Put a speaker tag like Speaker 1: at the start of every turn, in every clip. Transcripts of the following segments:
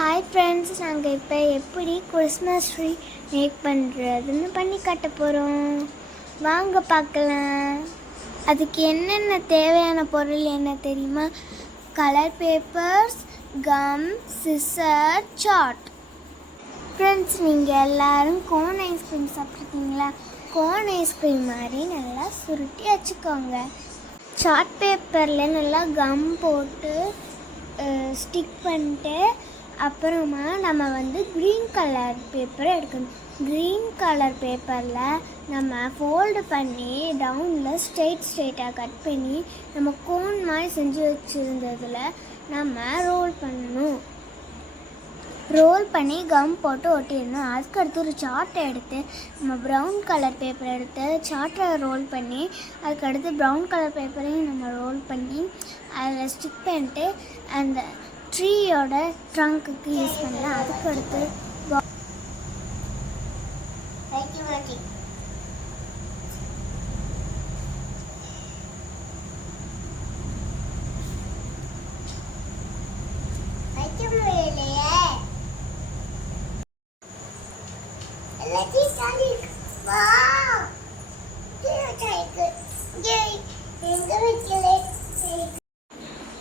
Speaker 1: Hi friends நாங்கள் இப்போ எப்படி கிறிஸ்மஸ் ட்ரீ மேக் பண்ணுறதுன்னு பண்ணி காட்ட போகிறோம் வாங்க பார்க்கலாம். அதுக்கு என்னென்ன தேவையான பொருள் என்ன தெரியுமா? Colour papers gum scissor chart friends நீங்கள் எல்லாரும் கோன் ஐஸ்கிரீம் சாப்பிட்ருக்கீங்களா கோன் ஐஸ்கிரீம் மாதிரி நல்லா சுருட்டி வச்சுக்கோங்க. சார்ட் பேப்பரில் நல்லா கம் போட்டு ஸ்டிக் பண்ணிட்டு அப்புறமா நம்ம வந்து க்ரீன் கலர் பேப்பரை எடுக்கணும். க்ரீன் கலர் பேப்பரில் நம்ம ஃபோல்டு பண்ணி ரவுண்டில் ஸ்ட்ரெயிட் ஸ்ட்ரெயிட்டாக கட் பண்ணி நம்ம கோன் மாதிரி செஞ்சு வச்சுருந்ததில் நம்ம ரோல் பண்ணணும். ரோல் பண்ணி கம் போட்டு ஒட்டிடணும். அதுக்கடுத்து ஒரு சார்ட்டை எடுத்து நம்ம ப்ரௌன் கலர் பேப்பர் எடுத்து சார்ட்டை ரோல் பண்ணி அதுக்கடுத்து ப்ரௌன் கலர் பேப்பரையும் நம்ம ரோல் பண்ணி அதில் ஸ்டிக் பண்ணிட்டு அந்த ட்ரீயோட ட்ரங்க்குக்கு யூஸ் பண்ணலாம் அதுக்கு அடுத்து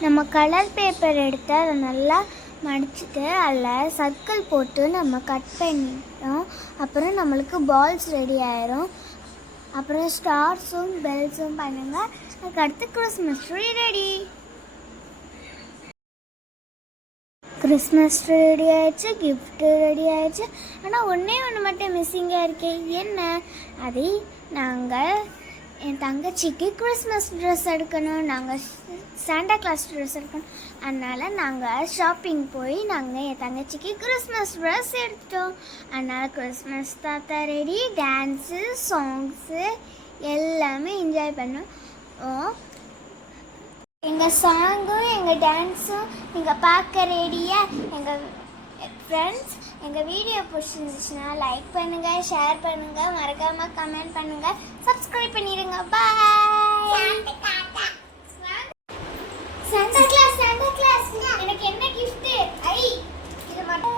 Speaker 1: நம்ம கலர் பேப்பர் எடுத்து அதை நல்லா மடிச்சுட்டு அதில் சர்க்கிள் போட்டு நம்ம கட் பண்ணிட்டோம். அப்புறம் நம்மளுக்கு பால்ஸ் ரெடி ஆயிரும். அப்புறம் ஸ்டார்ஸும் பெல்ஸும் பண்ணுங்க. அதுக்கடுத்து Christmas tree ready Christmas tree ready ஆயிடுச்சு கிஃப்ட்டு ரெடி ஆயிடுச்சு. ஆனால் ஒன்றே ஒன்று மட்டும் மிஸ்ஸிங்காக இருக்கே. என்ன? அதை நாங்கள் என் தங்கச்சிக்கு கிறிஸ்மஸ் ட்ரெஸ் எடுக்கணும் நாங்கள் சாண்டா கிளாஸ் ட்ரெஸ் எடுக்கணும். அதனால் நாங்கள் ஷாப்பிங் போய் நாங்கள் என் தங்கச்சிக்கு கிறிஸ்மஸ் ட்ரெஸ் எடுத்துட்டோம். அதனால் கிறிஸ்மஸ் தாத்தா ரெடி டான்ஸு சாங்ஸு எல்லாமே என்ஜாய் பண்ணோம். எங்கள் சாங்கும் எங்கள் டான்ஸும் நீங்கள் பார்க்க ரெடியாக எங்கள் ஃப்ரெண்ட்ஸ் எங்கள் வீடியோ பிடிச்சிருந்துச்சுன்னா லைக் பண்ணுங்கள் ஷேர் பண்ணுங்கள் மறக்காமல் கமெண்ட் பண்ணுங்கள் சப்ஸ்கிரைப் பண்ணிடுங்க. Bye Santa Claus Santa Claus எனக்கு என்ன கிஃப்ட் ஐ இது மட்டும்.